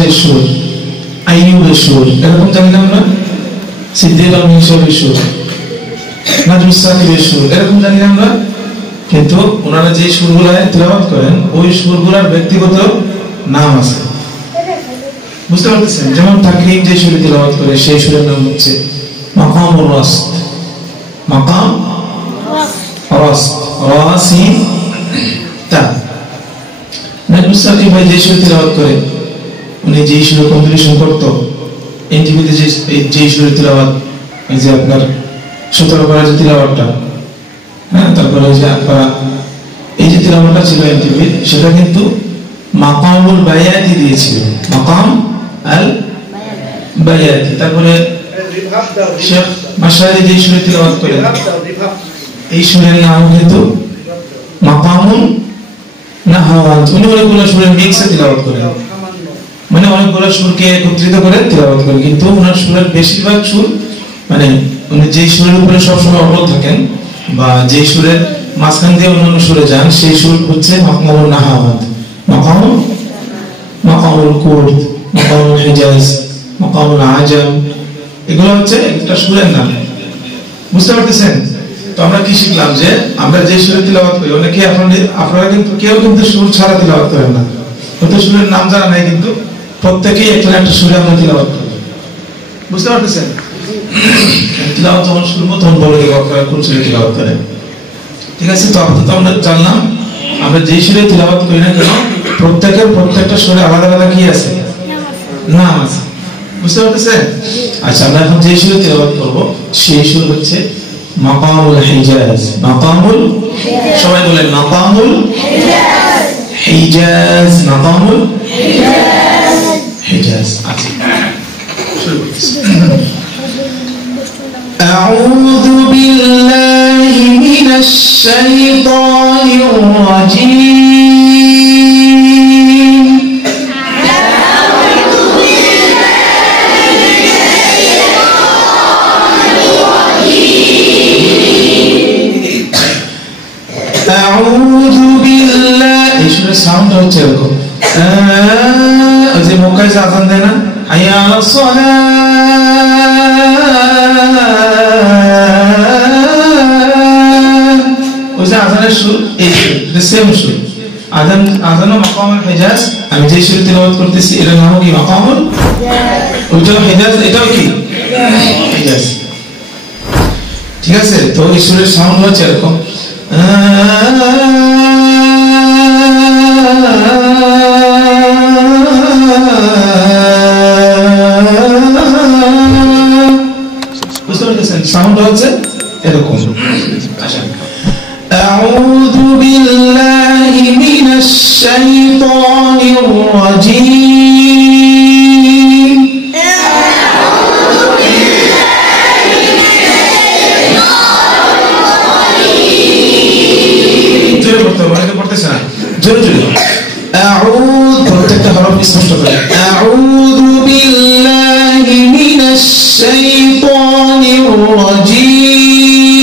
বাশারের সুর, আইয়ুবের সুর, এরকম জানি না আমরা? সিদ্দিক আল মিশরের সুর, নাজমুস সাকিবের সুর, এরকম জানি না আমরা? কিন্তু ওনারা যে সুরগুলায় তিলাওয়াত করেন ওই সুরগুলার ব্যক্তিগত নাম আছে, বুঝতে পারতেছেন? যেমন তাকরিম যে সুরে তিলাওয়াত করে সেই সুরের নাম হচ্ছে মাকামুর রাসদ, মাকাম রাসদ, রা সিন তা। নাজমুস সাকিব ভাই যে সুরে তিলাওয়াত করে, উনি যে সুরে কম্পিটিশন করতো এনটিভিতে, যে সুরে তিলাওয়াত, এই যে আপনার 17 পারা যে তিলাওয়াতটা, হ্যাঁ, তারপরে যে আপনারা এই যে তিলাওয়াতটা ছিল এনটিভি, সেটা কিন্তু মাকামুল বায়াতি দিয়েছিল, মাকাম আল বায়াতি। তারপরে শেখ মাশারি যে সুরে তিলাওয়াত করেন এই সুরের নাম কিন্তু মাকামুল নাহাওয়াত। উনি অনেকগুলো সুরের মিক্সে তিলাওয়াত করেন, মানে অনেকগুলো সুরকে একত্রিত করে তিলাওয়াত করেন, কিন্তু ওনার সুরের বেশিরভাগ সুর, মানে উনি যে সুরের উপরে সবসময় অটল থাকেন বা যে সুরের মাঝখান দিয়ে অন্যান্য সুরে যান, সেই সুর হচ্ছে মাকামুল নাহাওয়াত, মাকামুল কুর্দ, মাকামুল হিজাজ, মাকামুল আজম, এগুলো হচ্ছে একটা সুরের নাম, বুঝতে পারতেছেন? তো আমরা কি শিখলাম যে আমরা যে সুরে তিলাওয়াত করি, অনেকে আপনারা কিন্তু কেউ কিন্তু সুর ছাড়া তিলাওয়াত করেন না, হয়তো সুরের নাম জানা নাই, কিন্তু প্রত্যেকেই একটা একটা সুরে আমরা তিলাওয়াত করি, বুঝতে পারতেছেন? তিলাওয়াত যখন শুনবো তখন বলে দেবো আপনারা কোন সুরে তিলাওয়াত করেন, ঠিক আছে? তো আপাতত আমরা জানলাম আমরা যে সুরে তিলাওয়াত করি না কেন প্রত্যেকটা সুরে আলাদা আলাদা কি আছে, নাম আছে, বুঝতে পারতেছেন? আচ্ছা, আমরা এখন যে সুরে তিলাওয়াত করব সেই সুর হচ্ছে মাকামুল হিজাজ, মাকামুল, সবাই বলেন মাকামুল হিজাজ, মাকামুল হিজাজ। আচ্ছা, শুরু করতেছি। আউযু বিল্লাহি মিনাশ শাইতানির রাজীম। আউযু বিল্লাহি, এই সুরের সাউন্ড হচ্ছে এরকম, ওই যে মক্কায় আযান দেয় না, হাইয়া আলাস সালাহ, ওই যে আযানের সুর, এই সেম সুর, আযান ও মাকামুল হিজাজ। আমি যে সুরে তিলাওয়াত করতেছি এটার নাম কি মাকামুল, ওইটাও হিজাজ, এটাও কি হিজাজ, ঠিক আছে? তো এই সুরের সাউন্ড হচ্ছে এরকম, বুঝতে পারতেছেন? সাউন্ড হচ্ছে এরকম। আউযু বিল্লাহি মিনাশ শাইতানির রাজীম। জোরে পড়তে হবে, অনেকে পড়তেছে না, জোরে জোরে। আউযু, প্রত্যেকটা হরফ স্পষ্ট করে, আউযু বিল্লাহি মিনাশ শাইতানির রাজীম।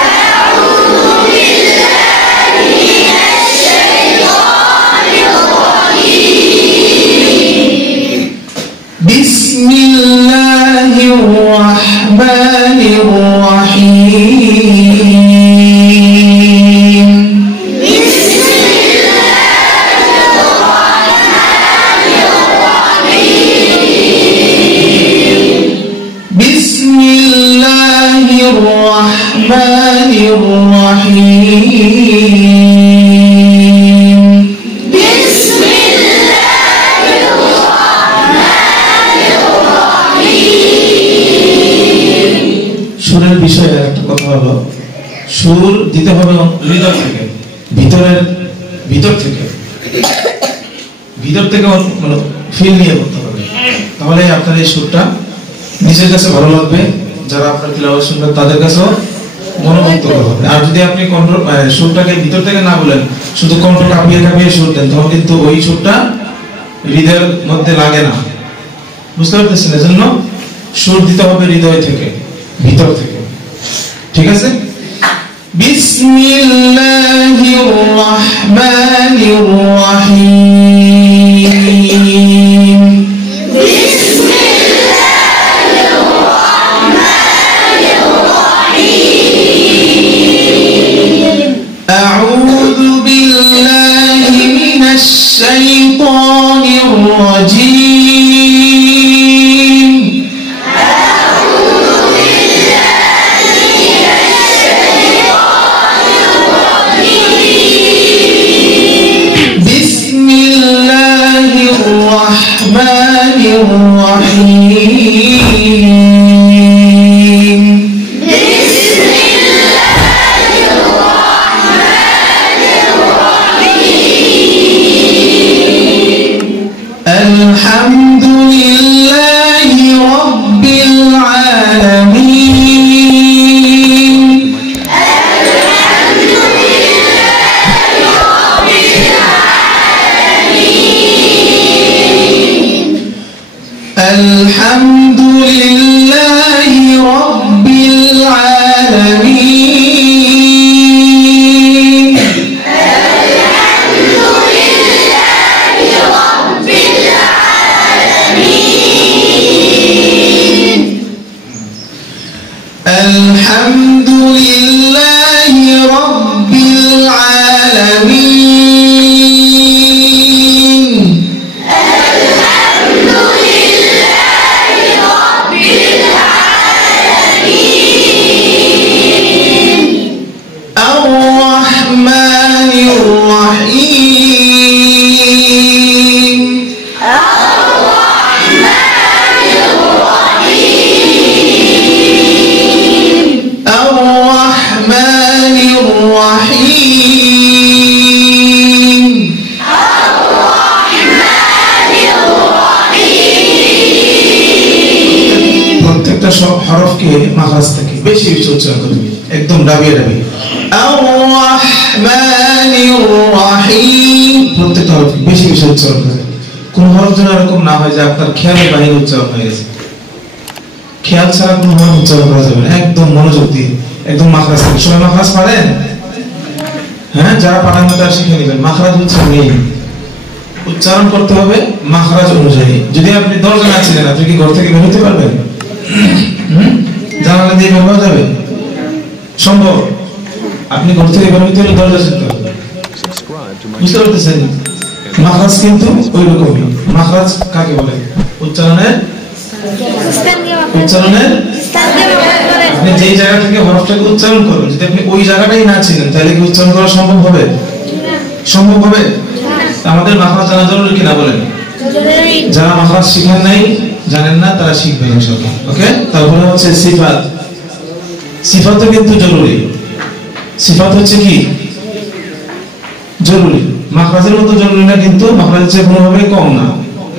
আউযু বিল্লাহি মিনাশ শাইতানির রাজীম। বিসমিল্লাহির রাহমানির রাহিম। বিসমিল্লাহির রাহমানির রাহিম। বিসমিল্লাহির রাহমানির রাহিম। সুরের বিষয়ে একটা কথা হলো, সুর দিতে হবে হৃদয় থেকে, ভিতর থেকে মানে ফিল নিয়ে করতে হবে, তাহলে আপনার এই সুরটা নিজের কাছে ভালো লাগবে, যারা আপনার তিলাওয়াত শুনবেন তাদের কাছেও মনোমুগ্ধকর হবে। আর যদি আপনি সুরটাকে ভিতর থেকে না বলেন, শুধু কণ্ঠ কাঁপিয়ে কাঁপিয়ে সুর দেন, তখন কিন্তু ওই সুরটা হৃদয়ের মধ্যে লাগে না, বুঝতে পারতেছেন? এজন্য সুর দিতে হবে হৃদয় থেকে, ভিতর থেকে, ঠিক আছে? বিসমিল্লাহির রাহমানির রাহিম। الشيطان الرجيم بسم الله الرحمن الرحيم الحمد لله رب العالمين الحمد لله رب العالمين الحمد لله رب العالمين الرحمن الرحيم الرحمن الرحيم প্রত্যেকটা সব হরফকে মাখরাজ থেকে বেশি বেশি উচ্চারণ করবে, একদম ডাবিয়ে ডাবিয়ে। আর-রাহমানির রাহিম, প্রত্যেকটা হরফকে বেশি বেশি উচ্চারণ করবে। কোন হরফ যেন এরকম না হয় যে আপনার খেয়ালের বাইরে উচ্চারণ হয়ে গেছে। খেয়াল ছাড়া কোন হরফ উচ্চারণ করা যাবে না, একদম মনোযোগ দিয়ে একদম মাখরাজ থেকে। সবাই মাখরাজ পারেন? হ্যাঁ, যারা পারেন না তারা শিখে নেবেন। মাখরাজ উচ্চারণ নেই, উচ্চারণ করতে হবে মাখরাজ অনুযায়ী। যদি আপনি 10 জন আছেন, আপনি কি ঘর থেকে বের হতে পারবেন? জানালা দিয়ে বের হওয়া যাবে? সম্ভব? আপনি ঘর থেকে বের হতে হলে দরজা শিখতে হবে। বুঝতে পারতেছেন? মাখরাজ কিন্তু ওই রকমই। মাখরাজ কাকে বলে? উচ্চারণের আপনি যেই জায়গা থেকে হরফটাকে উচ্চারণ করবেন, যদি আপনি ওই জায়গাটাই না চিনেন তাহলে কি উচ্চারণ করা সম্ভব হবে? সম্ভব হবে? আমাদের মাখরাজ জানা জরুরি কিনা বলেন? যারা মাখরাজ শিখেন নাই, জানেন না, তারা শিখবেন ইনশাআল্লাহ। ওকে? তারপরে হচ্ছে সিফাত। সিফাতও কিন্তু জরুরি। সিফাত হচ্ছে কি? জরুরি। মাখরাজের মতো জরুরি না, কিন্তু মাখরাজের চেয়ে কোনোভাবে কম না।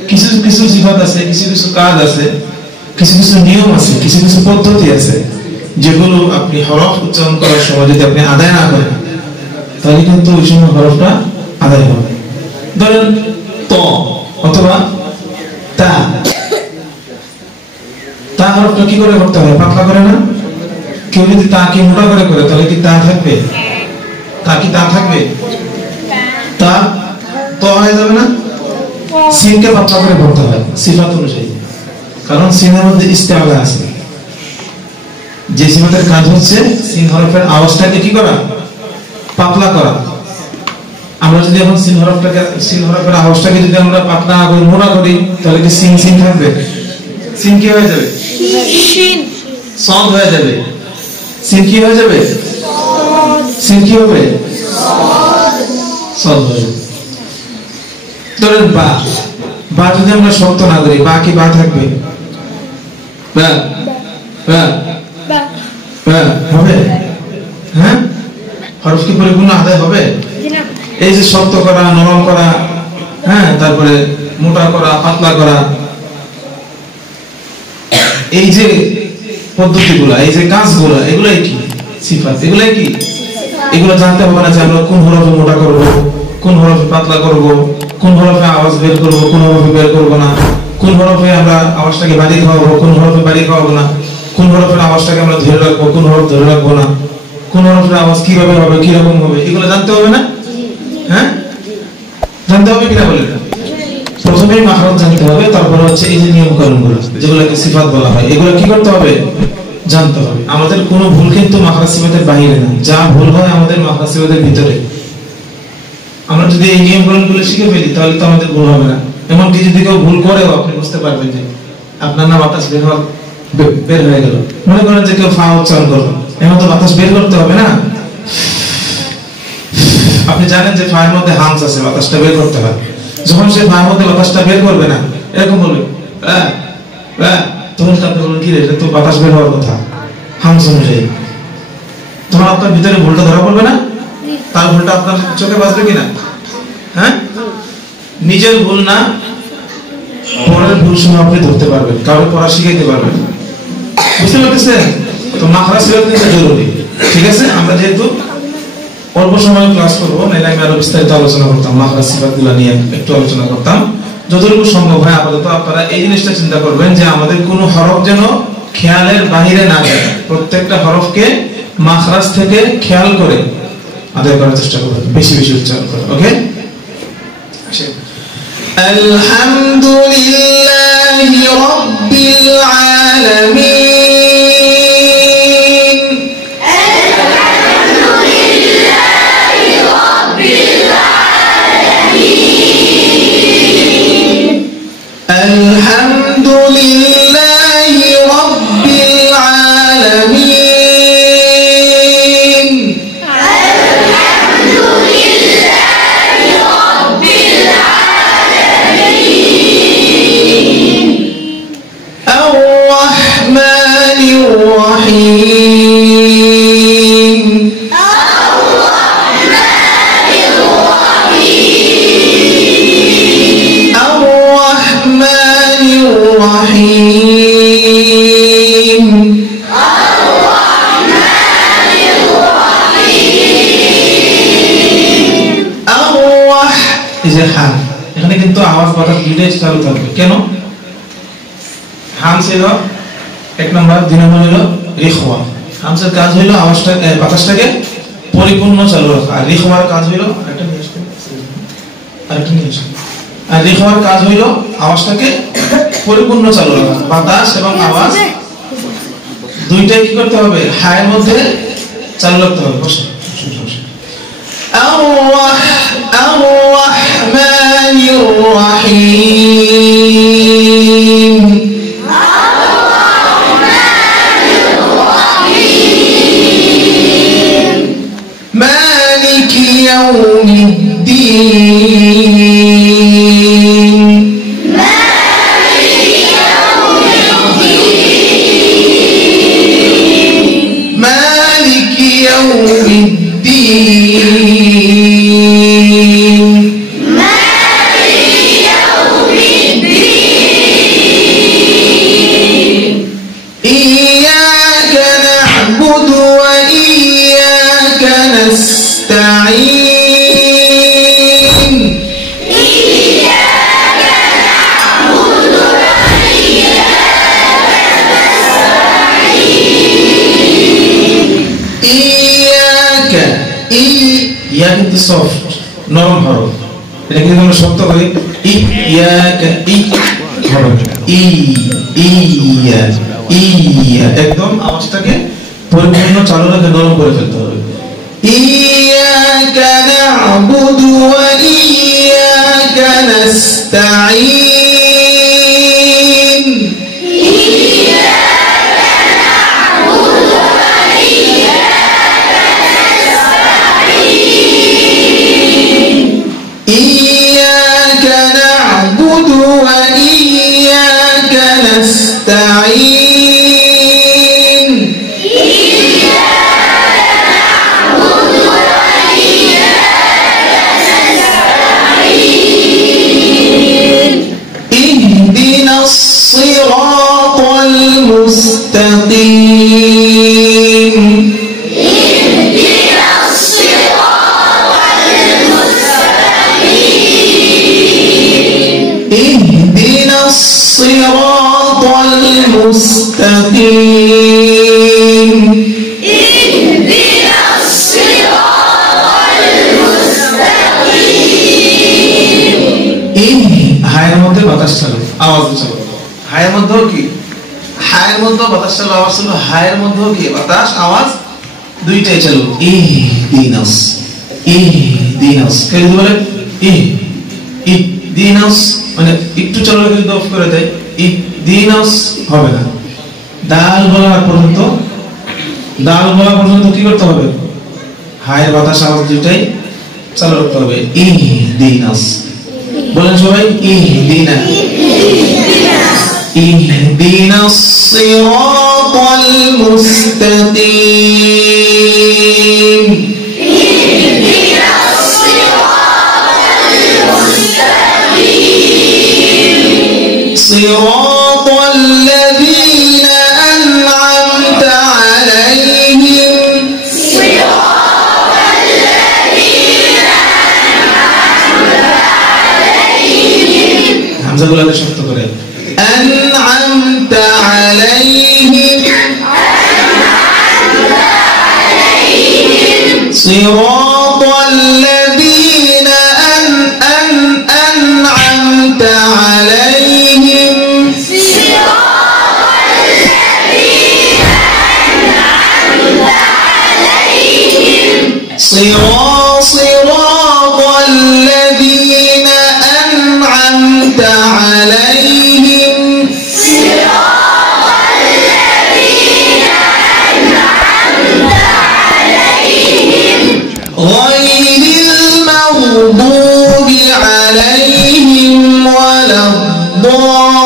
কিছু কিছু সিফাত আছে, কিছু কিছু কাজ আছে, কিছু কিছু নিয়ম আছে, কিছু কিছু পদ্ধতি আছে, যেগুলো আপনি হরফ উচ্চারণ করার সময় যদি আপনি আদায় না করেন তাহলে কিন্তু ওই সময় হরফটা আদায় হবে। ধরেন ত অথবা তা। তা হরফটা কি করে করতে হয়? পাতলা করে না? কেউ যদি তা কি মোটা করে করে তাহলে কি তা থাকবে? তা কি তা থাকবে? তা ত হয়ে যাবে না? সিনকে পাতলা করে পড়তে হয় সিফাত অনুযায়ী, কারণ সিনের মধ্যে ইস্তেআলা আছে। যে সিফাতের কাজ হচ্ছে সিন হরফের আওয়াজটাকে কি করা? পাতলা করা। আমরা যদি এখন সিন হরফের আওয়াজটাকে যদি আমরা পাতলা করি, মোটা করি, তাহলে কি সিন সিন থাকবে? সিন কি হয়ে যাবে? শিন। সদ হয়ে যাবে। সিন কি হয়ে যাবে? সিন কি হবে? সদ হয়ে যাবে। ধরেন বা। বা যদি আমরা শক্ত না করি, বা কি বা থাকবে? বা বা বা হবে? হ্যাঁ, হরফ কি পরিপূর্ণ আদায় হবে? এই যে শক্ত করা, নরম করা, হ্যাঁ, তারপরে মোটা করা, পাতলা করা, এই যে পদ্ধতিগুলো, এই যে কাজগুলো, এগুলাই কি? সিফাত। এগুলাই কি? এগুলো জানতে হবে না যে আমরা কোন হরফে মোটা করব, কোন হরফে পাতলা করব, কোন হরফে আওয়াজ বের করব, কোন হরফে বের করব না, কোন হরফে আমরা আওয়াজটাকে বাড়ি খাওয়াবো, কোন হরফে বাড়ি খাওয়াবো না, কোন হরফের আওয়াজটাকে আমরা ধরে রাখবো, কোন হরফ ধরে রাখবো না, কোন হরফের আওয়াজ কিভাবে হবে, কি রকম হবে, এগুলো জানতে হবে না? হ্যাঁ, জানতে হবে কিনা বলেন? প্রথমেই মাখরাজ জানতে হবে, তারপর হচ্ছে এই যে নিয়মকানুনগুলো যেগুলোকে সিফাত বলা হয়, এগুলো কি করতে হবে? জানতে হবে। আমাদের কোনো ভুল কিন্তু মাখরাজ সিফাতের বাইরে না, যা ভুল হয় আমাদের মাখরাজ সিফাতের ভিতরে। আমরা যদি এই নিয়মগুলো শিখে ফেলি তাহলে তো আমাদের ভুল হবে না। এমনকি যদি কেউ ভুল করেও আপনি বুঝতে পারবেন যে আপনার না বাতাস বের হয়ে গেল। মনে করেন যে কেউ ফা উচ্চারণ করবেন, এখন তো বাতাস বের করতে হবে না। আপনি জানেন যে ফায়ের মধ্যে হামস আছে, বাতাসটা বের করতে হয়। যখন সে ফায়ের মধ্যে বাতাসটা বের করবে না, এরকম বলবে তখন আপনি বলবেন কি রে, এটা তো বাতাস বের হওয়ার কথা হামস অনুযায়ী। তখন আপনার ভিতরে ভুলটা ধরা পড়বে না? তার ভুলটা আপনার চোখে বাজবে কিনা? হ্যাঁ, নিজের ভুল না পরের ভুল শুনে আপনি ধরতে পারবেন, কারোর পড়া শিখাইতে পারবেন। বুঝতে পারতেছেন? তো মাখরাজ সিরাত কিন্তু জরুরি। ঠিক আছে, আমরা যেহেতু অল্প সময় ক্লাস করবো, নাইলে আমি আরো বিস্তারিত আলোচনা করতাম, মাখরাজ সিরাতগুলো নিয়ে একটু আলোচনা করতাম। যতটুকু সম্ভব হয় আপাতত আপনারা এই জিনিসটা চিন্তা করবেন যে আমাদের কোনো হরফ যেন খেয়ালের বাহিরে না যায়। প্রত্যেকটা হরফকে মাখরাজ থেকে খেয়াল করে আদায় করার চেষ্টা করবেন, বেশি বেশি উচ্চারণ করে। ওকে, আলহামদুলিল্লাহি রাব্বিল আলামিন, আলহামদুলিল্লাহি রাব্বিল আলামিন, আলহামদুলিল্লাহি রাব্বিল আলামিন। এখানে কিন্তু আওয়াজ বাতাস দুইটাই চালু থাকবে। কেন? হামস হলো এক নম্বর, দুই নম্বর হলো রিখওয়া। হামসের কাজ হলো আওয়াজটা বাতাসটাকে পরিপূর্ণ চালু রাখা, আর রিখওয়ার কাজ হলো আর রিখওয়ার কাজ হলো আওয়াজটাকে পরিপূর্ণ চালু রাখা। বাতাস এবং আওয়াজ দুইটাই কি করতে হবে? হায়ের মধ্যে চালু রাখতে হবে। বসে আর-রাহমানির রাহিম, মালিকি ইয়াউমিদ্দিন, মালিকি ইয়াউমিদ্দিন, মালিকি ইয়াউমিদ্দিন, ইয়্যাকা না'বুদু ওয়া ইয়্যাকা নাস্তাঈন, ইয়্যাকা না'বুদু ওয়া ইয়্যাকা নাস্তাঈন, ইয়্যাকা ইয়া কিন্তু সফট নরম হরফ, এটা কিন্তু আমরা শক্ত করি। ইয়াকা ই হরফ, ইয়া একদম আওয়াজটাকে পরিপূর্ণ চালু রেখে নরম করে ফেলতে হবে। ইয়াকা না'বুদু ওয়া ইয়্যাকা নাস্তাঈন, ইয়্যাকা না'বুদু ওয়া ইয়্যাকা নাস্তাঈন, ইহদিনাস সিরাতাল মুস্তাকিম, ইহদিনাস সিরাতাল মুস্তাকিম, ইহদিনাস সিরাতাল মুস্তাকিম। হায়ের মধ্যে বাতাস চালু, আওয়াজ চালু। হায়ের মধ্যেও কি? হায়ের মধ্যেও বাতাস চালু, আওয়াজ চালু। হায়ের মধ্যেও কি? বাতাস আওয়াজ দুইটাই চালু। ইহদিনাস ইহদিনাস কে বলে ইহদিনাস মানে একটু চলো কিন্তু অফ করে দেয় ইহদিনাস হবে না দাল বলা পর্যন্ত কি করতে হবে হায়ের বাতাস আওয়াজ দুটাই চালু রাখতে হবে ইহদিনাস বলেন সবাই ইহদিনাস সিরাতাল মুস্তাকিম صراط الذين أنعمت عليهم همزة قولها شفت قريب أنعمت عليهم صراط الذين أنعمت عليهم صراط الذين أنعمت عليهم غير المغضوب عليهم ولا الضالين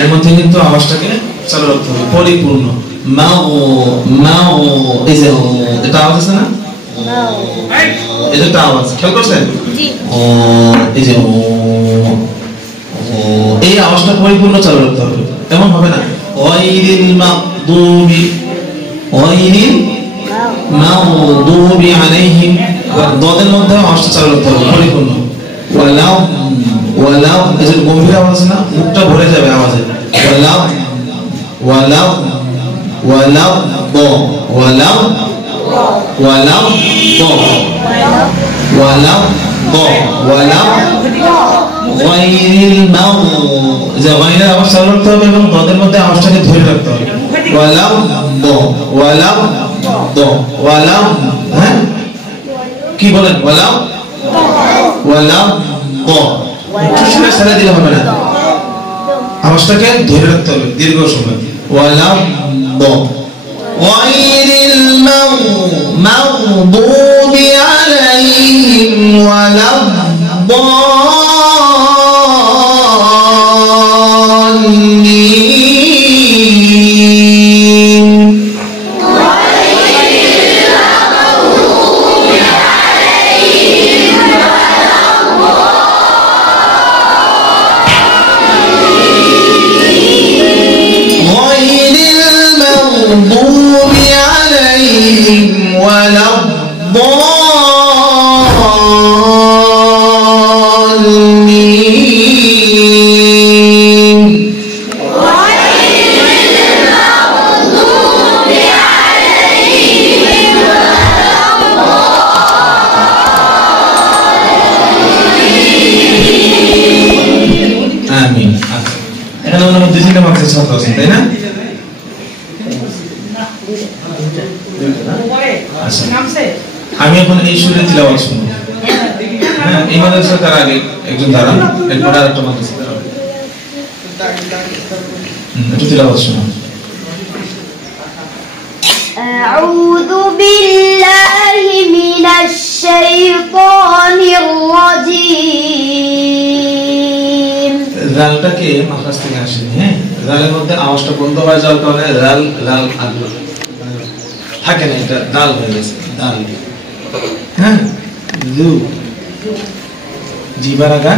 এর মধ্যে কিন্তু আওয়াজটাকে চালু রাখতে হবে পরিপূর্ণ মাও মাও এই যে এটা আওয়াজ আছে না এটা আওয়াজ খেয়াল করছেন জি এই যে এই আওয়াজটা পরিপূর্ণ চালু রাখতে হবে এমন হবে না গায়রিল মাগদুবি আলাইহিম দদের মধ্যে আওয়াজটা চালু রাখতে হবে পরিপূর্ণ ওয়ালাউ এই যে গম্ভীর আওয়াজ না মুখটা ভরে যাবে আওয়াজে ওয়ালাউ গায়রিল মাগদুবি যে গায়রের আওয়াজ চালু রাখতে হবে এবং দদের মধ্যে আওয়াজটাকে ধরে রাখতে হবে ওয়ালাউ হ্যাঁ কি বলেন ওয়ালাউ শুনে ছেড়ে দিলে হবে না আওয়াজটাকে ধরে রাখতে হবে দীর্ঘ সময় ওয়ালাউ গায়রিল মাগদুবি আলাইহিম ওয়ালাউ তাই না আমি এখন এই সুরে তিলাওয়াত শুনবো হ্যাঁ এই মাদ্রাসা তার আগে একজন দাঁড়ান এরপর আরেকটা মাদ্রাসা দাঁড়ান একটু তিলাওয়াত শুনুন أعوذ بالله من الشيطان الرجيم জালটাকে মাখরাজ থেকে আসে হ্যাঁ জালের মধ্যে আওয়াজটা বন্ধ হয়ে যাওয়ার কারণে জাল লাল আলো থাকে না এটা দাল হয়ে গেছে দাল হ্যাঁ লু জিবার আগা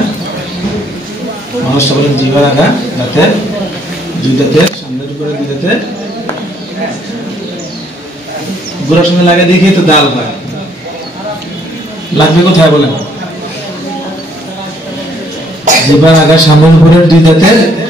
মানুষটা বলেন জিবার আগা যাতে দুইটাতে সামনের উপরে দুইটাতে গোড়ার সঙ্গে লাগে দেখে তো দাল হয় লাগবে কোথায় বলেন জিবার আগা সামনের উপরে দুইটাতে